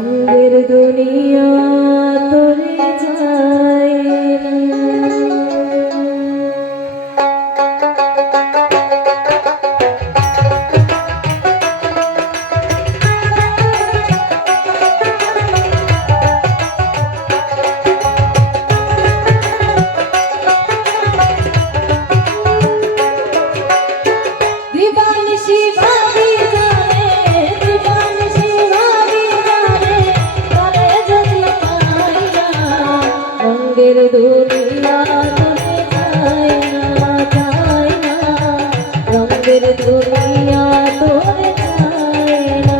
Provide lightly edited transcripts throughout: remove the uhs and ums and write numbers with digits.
রঙের দুনিয়া তোরে যায় দুনিয়া তোরে যায় না যায় না রঙের দুনিয়া তোরে যায় না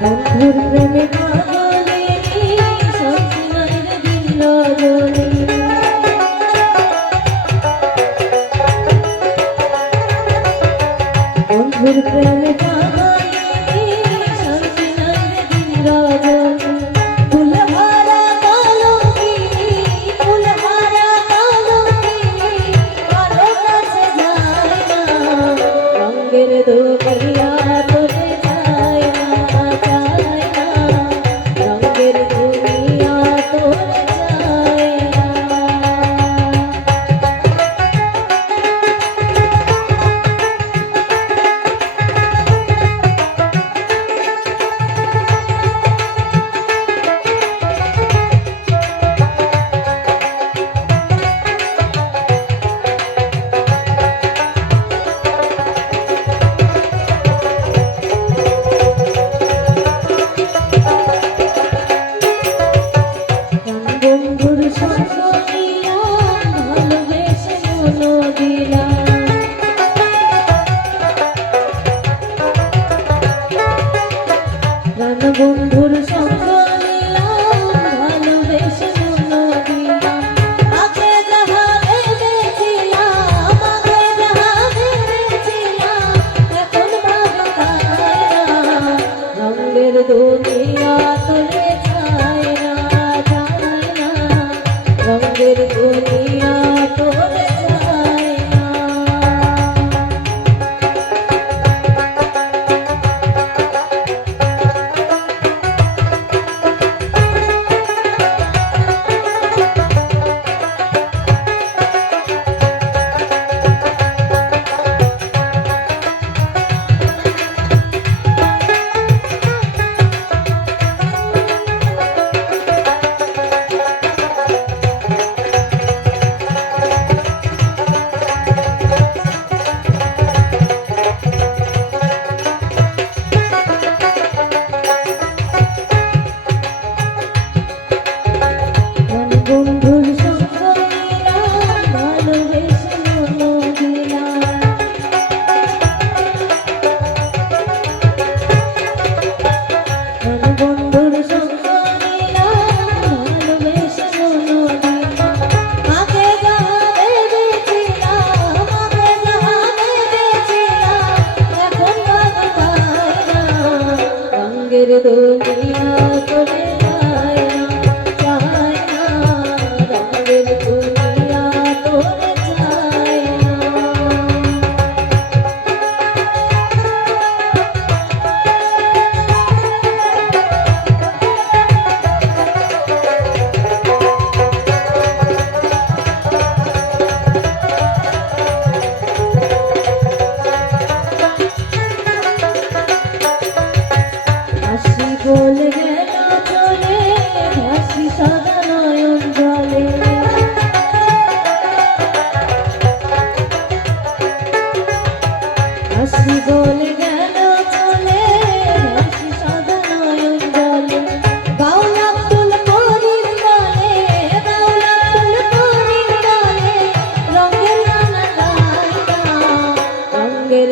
বন্ধুর প্রেমে পাগলে সবসময় দিল বলে বন্ধুর প্রেমে পাগলে সবসময় দিল বলে ফুলহারা কলঙ্কিনী ফুলহারা কলঙ্কিনী কারো কাছে যায় না রঙের দুনিয়া তোরে যায় না রঙের দুনিয়া তোরে যায় না বন্ধুর সঙ্গ নিলাম ভালোবেসে মন দিলাম বন্ধুর সঙ্গ নিলাম ভালোবেসে মন দিলাম আগে যাহা ভেবেছিলাম আগে যাহা ভেবেছিলাম এখন ভাবে তাই না রঙের দুনিয়া তোরে যায় না রঙের দুনিয়া তোরে যায় না বন্ধুর সঙ্গ নিলাম ভালোবেসে মন দিলাম বন্ধুর সঙ্গ নিলাম ভালোবেসে মন দিলাম আগে যাহা ভেবেছিলাম আগে যাহা ভেবেছিলাম এখন ভাবে পাই না রঙের দুনিয়া তোরে যায় না রঙের দুনিয়া তোরে যায় না হাসি বলে গেল চলে হাসি সাদা নয়ন জলে হাসি বলে গেল চলে হাসি সাদা নয়ন জলে বাউলা ফুল করির গানে বাউলা ফুল করির গানে রঙের গানা গায় না রঙের